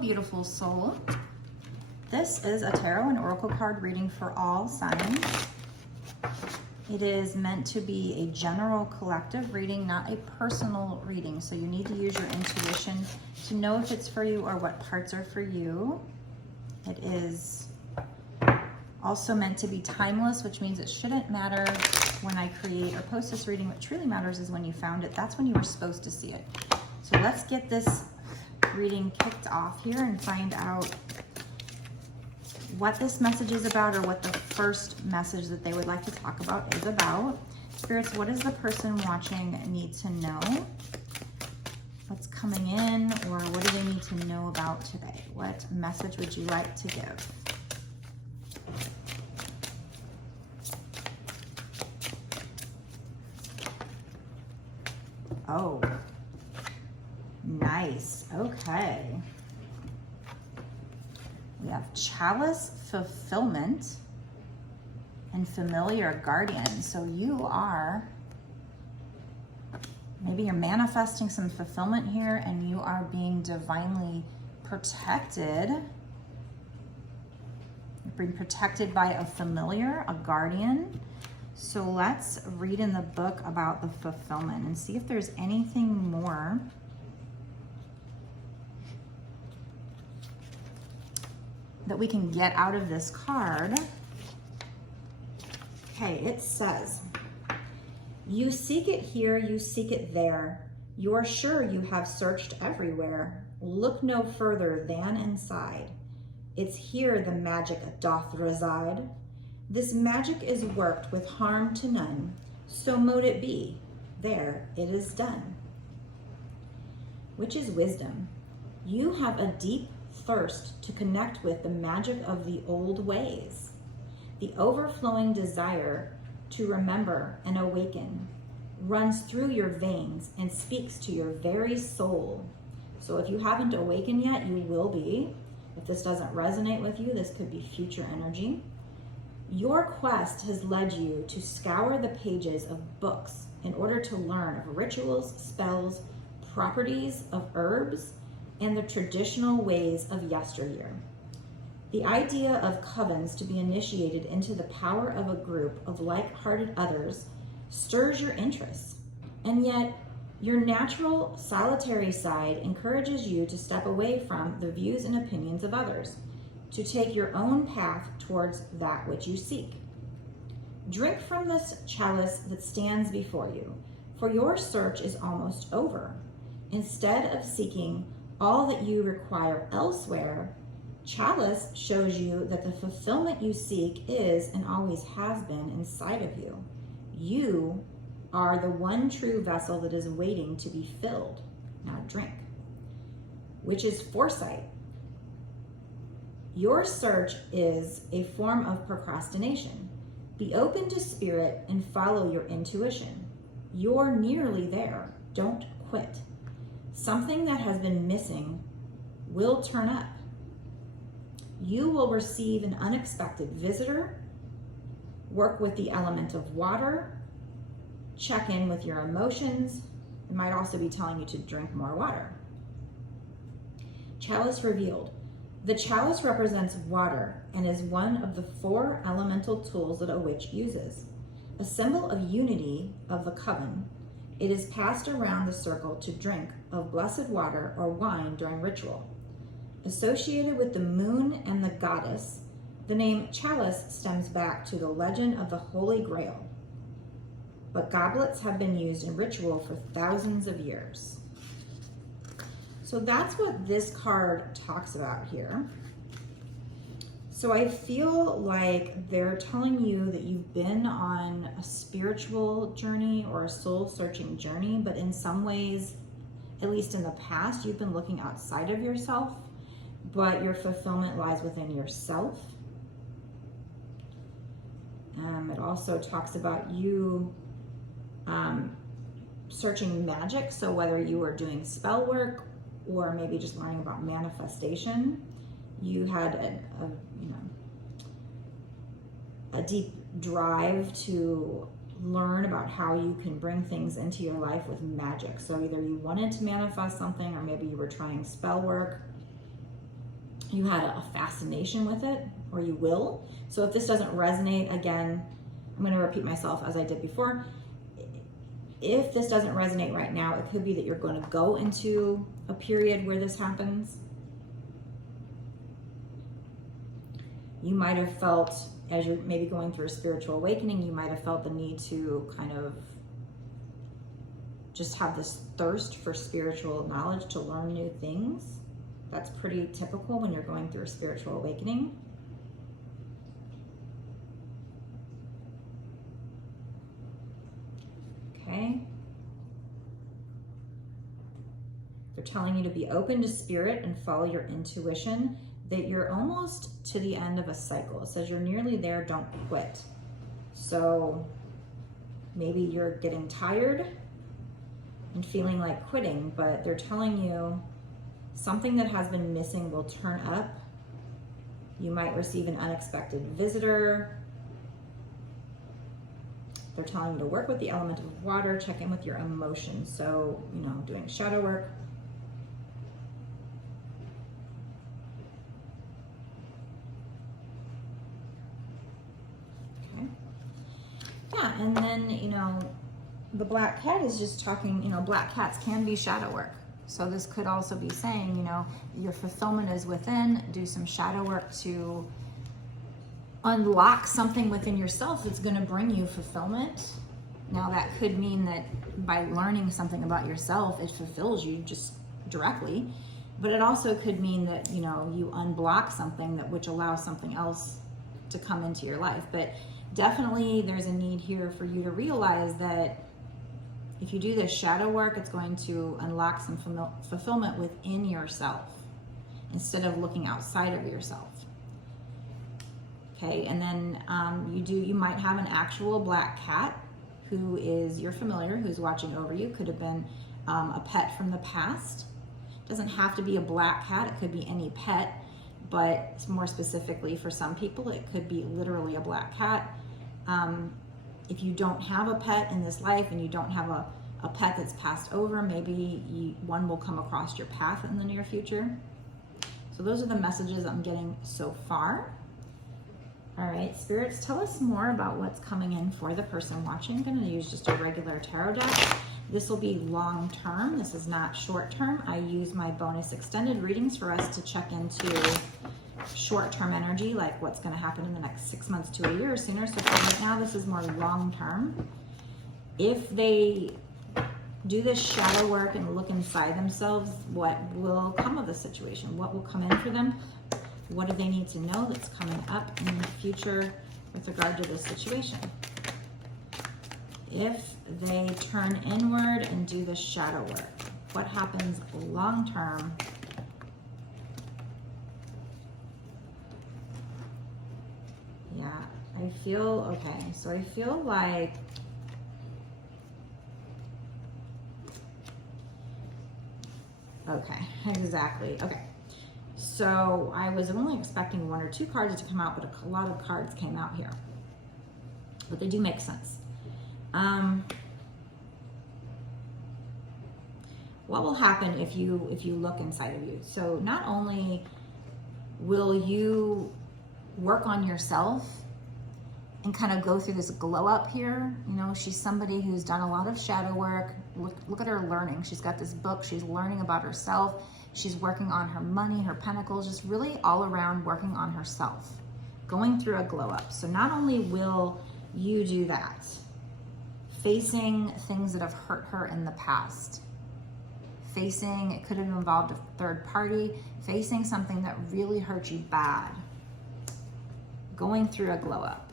beautiful soul. This is a tarot and oracle card reading for all signs. It is meant to be a general collective reading, not a personal reading. So you need to use your intuition to know if it's for you or what parts are for you. It is also meant to be timeless, which means it shouldn't matter when I create or post this reading. What truly matters is when you found it. That's when you were supposed to see it. So let's get this reading kicked off here and find out what this message is about, or what the first message that they would like to talk about is about. Spirits, what does the person watching need to know? What's coming in, or what do they need to know about today? What message would you like to give? Oh, nice. Okay. We have Chalice, Fulfillment, and Familiar Guardian. So you are, maybe you're manifesting some fulfillment here, and you are being divinely protected. You're being protected by a familiar, a guardian. So let's read in the book about the fulfillment and see if there's anything more that we can get out of this card. Okay, it says, you seek it here, you seek it there. You're sure you have searched everywhere. Look no further than inside. It's here the magic doth reside. This magic is worked with harm to none. So mote it be. There it is done. Which is wisdom. You have a deep thirst to connect with the magic of the old ways, the overflowing desire to remember and awaken runs through your veins and speaks to your very soul. So if you haven't awakened yet, you will be. If this doesn't resonate with you, this could be future energy. Your quest has led you to scour the pages of books in order to learn of rituals, spells, properties of herbs, and the traditional ways of yesteryear. The idea of covens to be initiated into the power of a group of like-hearted others stirs your interest, and yet your natural solitary side encourages you to step away from the views and opinions of others, to take your own path towards that which you seek. Drink from this chalice that stands before you, for your search is almost over. Instead of seeking all that you require elsewhere, Chalice shows you that the fulfillment you seek is and always has been inside of you. You are the one true vessel that is waiting to be filled. Now drink. Which is foresight. Your search is a form of procrastination. Be open to spirit and follow your intuition. You're nearly there. Don't quit. Something that has been missing will turn up. You will receive an unexpected visitor, work with the element of water, check in with your emotions. It might also be telling you to drink more water. Chalice revealed. The chalice represents water and is one of the 4 elemental tools that a witch uses. A symbol of unity of the coven, it is passed around the circle to drink of blessed water or wine during ritual. Associated with the moon and the goddess, the name chalice stems back to the legend of the Holy Grail. But goblets have been used in ritual for thousands of years. So that's what this card talks about here. So I feel like they're telling you that you've been on a spiritual journey or a soul-searching journey, but in some ways, at least in the past, you've been looking outside of yourself, but your fulfillment lies within yourself. It also talks about you searching magic. So whether you were doing spell work or maybe just learning about manifestation, you had a deep drive to learn about how you can bring things into your life with magic. So either you wanted to manifest something, or maybe you were trying spell work. you had a fascination with it, or you will. So if this doesn't resonate, again, I'm going to repeat myself as I did before. If this doesn't resonate right now, it could be that you're going to go into a period where this happens. You might have felt, as you're maybe going through a spiritual awakening, you might have felt the need to kind of just have this thirst for spiritual knowledge, to learn new things. That's pretty typical when you're going through a spiritual awakening. Okay. They're telling you to be open to spirit and follow your intuition, that you're almost to the end of a cycle. It says you're nearly there, don't quit. So maybe you're getting tired and feeling like quitting, but they're telling you something that has been missing will turn up. You might receive an unexpected visitor. They're telling you to work with the element of water, check in with your emotions. So, you know, doing shadow work. Okay. Yeah, and then, you know, the black cat is just talking, you know, black cats can be shadow work. So this could also be saying, you know, your fulfillment is within. Do some shadow work to unlock something within yourself that's going to bring you fulfillment. Now that could mean that by learning something about yourself, it fulfills you just directly, but it also could mean that, you know, you unblock something that which allows something else to come into your life. But definitely there's a need here for you to realize that if you do this shadow work, it's going to unlock some fulfillment within yourself instead of looking outside of yourself. Okay, and then you might have an actual black cat who is your familiar, who's watching over you. Could have been a pet from the past. Doesn't have to be a black cat, it could be any pet, but more specifically for some people, it could be literally a black cat. If you don't have a pet in this life and you don't have a pet that's passed over, maybe one will come across your path in the near future. So those are the messages I'm getting so far. All right, spirits, tell us more about what's coming in for the person watching. I'm going to use just a regular tarot deck. This will be long term. This is not short term. I use my bonus extended readings for us to check into short term energy, like what's going to happen in the next 6 months to a year or sooner. So for right now, this is more long term. If they do this shadow work and look inside themselves, what will come of the situation? What will come in for them? What do they need to know that's coming up in the future with regard to this situation? If they turn inward and do the shadow work, what happens long term? Yeah, I feel, okay, so I feel like okay, exactly, okay. So I was only expecting 1 or 2 cards to come out, but a lot of cards came out here. But they do make sense. What will happen if you look inside of you? So not only will you work on yourself and kind of go through this glow up here. You know, she's somebody who's done a lot of shadow work. Look at her learning. She's got this book. She's learning about herself. She's working on her money, her pentacles, just really all around working on herself, going through a glow up. So not only will you do that, facing things that have hurt her in the past, facing, it could have involved a third party, facing something that really hurt you bad, going through a glow up,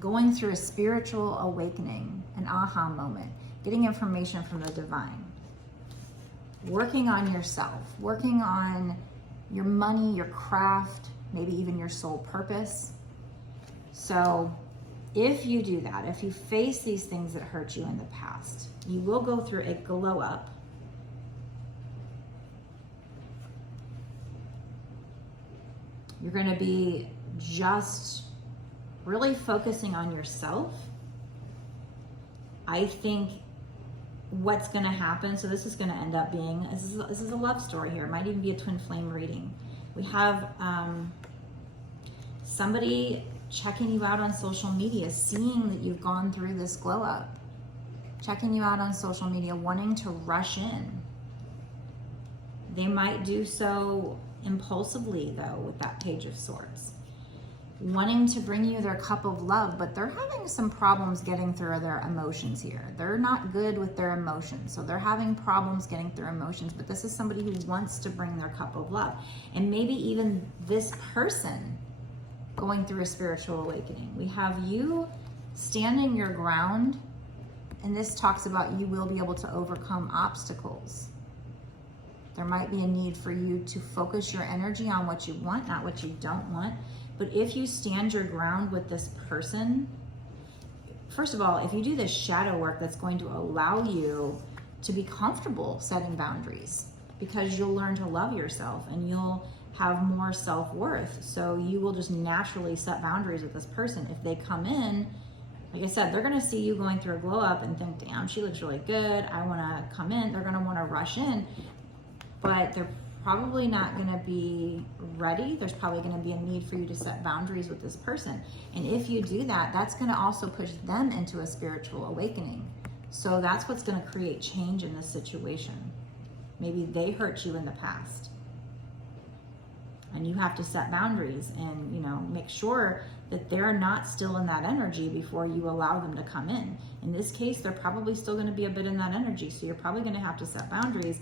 going through a spiritual awakening, an aha moment, getting information from the divine, working on yourself, working on your money, your craft, maybe even your soul purpose. So if you do that, if you face these things that hurt you in the past, you will go through a glow up. You're going to be just really focusing on yourself. I think what's going to happen. So this is going to end up being, this is a love story here. It might even be a twin flame reading. We have somebody checking you out on social media, seeing that you've gone through this glow up, checking you out on social media, wanting to rush in. They might do so impulsively, though, with that Page of Swords, wanting to bring you their cup of love, but they're having some problems getting through their emotions here. They're not good with their emotions, so they're having problems getting through emotions, but this is somebody who wants to bring their cup of love. And maybe even this person going through a spiritual awakening. We have you standing your ground, and this talks about you will be able to overcome obstacles. There might be a need for you to focus your energy on what you want, not what you don't want. But if you stand your ground with this person, first of all, if you do this shadow work, that's going to allow you to be comfortable setting boundaries, because you'll learn to love yourself and you'll have more self-worth. So you will just naturally set boundaries with this person. If they come in, like I said, they're going to see you going through a glow up and think, damn, she looks really good, I want to come in. They're going to want to rush in, but they're probably not going to be ready. There's probably going to be a need for you to set boundaries with this person. And if you do that, that's going to also push them into a spiritual awakening. So that's what's going to create change in this situation. Maybe they hurt you in the past, and you have to set boundaries and, you know, make sure that they're not still in that energy before you allow them to come in. In this case, they're probably still going to be a bit in that energy. So you're probably going to have to set boundaries,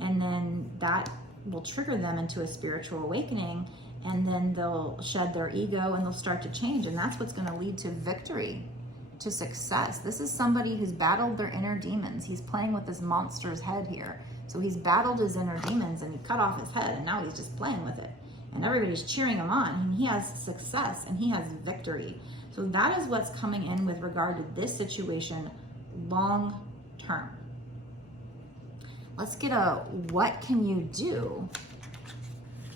and then that will trigger them into a spiritual awakening, and then they'll shed their ego and they'll start to change. And that's what's going to lead to victory, to success. This is somebody who's battled their inner demons. He's playing with this monster's head here. So he's battled his inner demons and he cut off his head, and now he's just playing with it. And everybody's cheering him on, and he has success and he has victory. So that is what's coming in with regard to this situation long term. Let's get a what can you do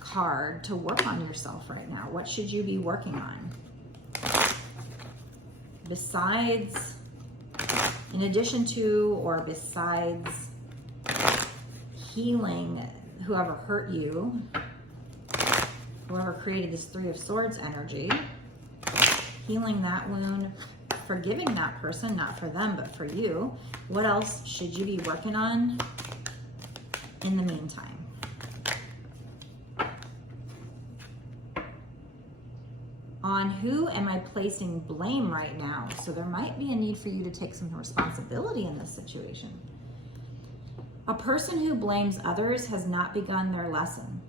card to work on yourself right now. What should you be working on? Besides, in addition to, or besides healing whoever hurt you, whoever created this Three of Swords energy, healing that wound, forgiving that person, not for them, but for you. What else should you be working on in the meantime? On who am I placing blame right now? So there might be a need for you to take some responsibility in this situation. A person who blames others has not begun their lesson.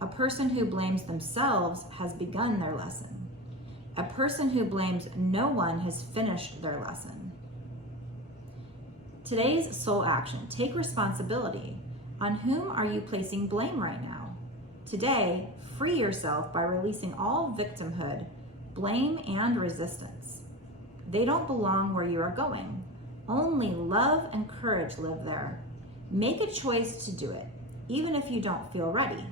A person who blames themselves has begun their lesson. A person who blames no one has finished their lesson. Today's soul action: take responsibility. On whom are you placing blame right now? Today, free yourself by releasing all victimhood, blame, and resistance. They don't belong where you are going. Only love and courage live there. Make a choice to do it, even if you don't feel ready.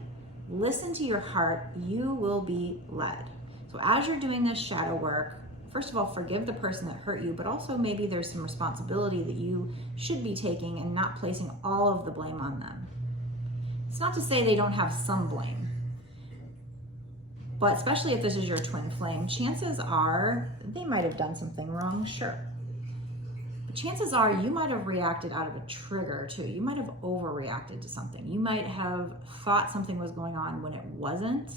Listen to your heart, you will be led. So as you're doing this shadow work, first of all, forgive the person that hurt you, but also maybe there's some responsibility that you should be taking and not placing all of the blame on them. It's not to say they don't have some blame, but especially if this is your twin flame, chances are they might have done something wrong, sure. But chances are you might have reacted out of a trigger too. You might have overreacted to something. You might have thought something was going on when it wasn't.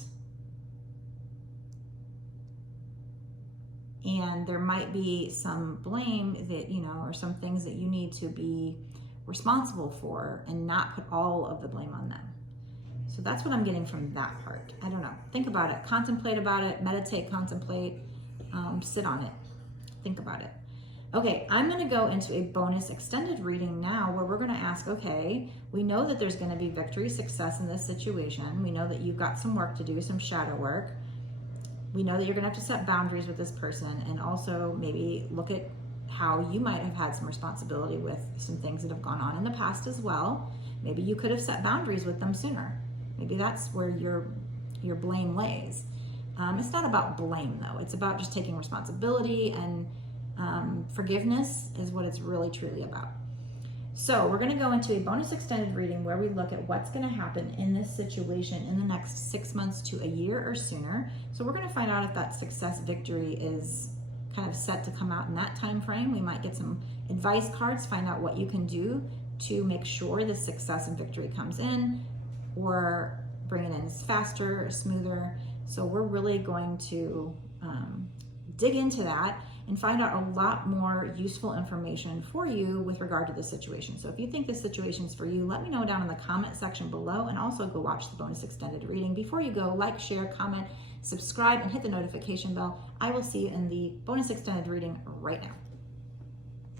And there might be some blame that, you know, or some things that you need to be responsible for and not put all of the blame on them. So that's what I'm getting from that part. I don't know. Think about it. Contemplate about it. Meditate, contemplate. Sit on it. Think about it. Okay, I'm going to go into a bonus extended reading now where we're going to ask, okay, we know that there's going to be victory, success in this situation. We know that you've got some work to do, some shadow work. We know that you're going to have to set boundaries with this person, and also maybe look at how you might have had some responsibility with some things that have gone on in the past as well. Maybe you could have set boundaries with them sooner. Maybe that's where your blame lays. It's not about blame though. It's about just taking responsibility, and forgiveness is what it's really truly about. So we're going to go into a bonus extended reading where we look at what's going to happen in this situation in the next 6 months to a year or sooner. So we're going to find out if that success victory is kind of set to come out in that time frame. We might get some advice cards, find out what you can do to make sure the success and victory comes in, or bring it in faster or smoother. So we're really going to dig into that and find out a lot more useful information for you with regard to this situation. So if you think this situation is for you, let me know down in the comment section below, and also go watch the bonus extended reading. Before you go, like, share, comment, subscribe, and hit the notification bell. I will see you in the bonus extended reading right now.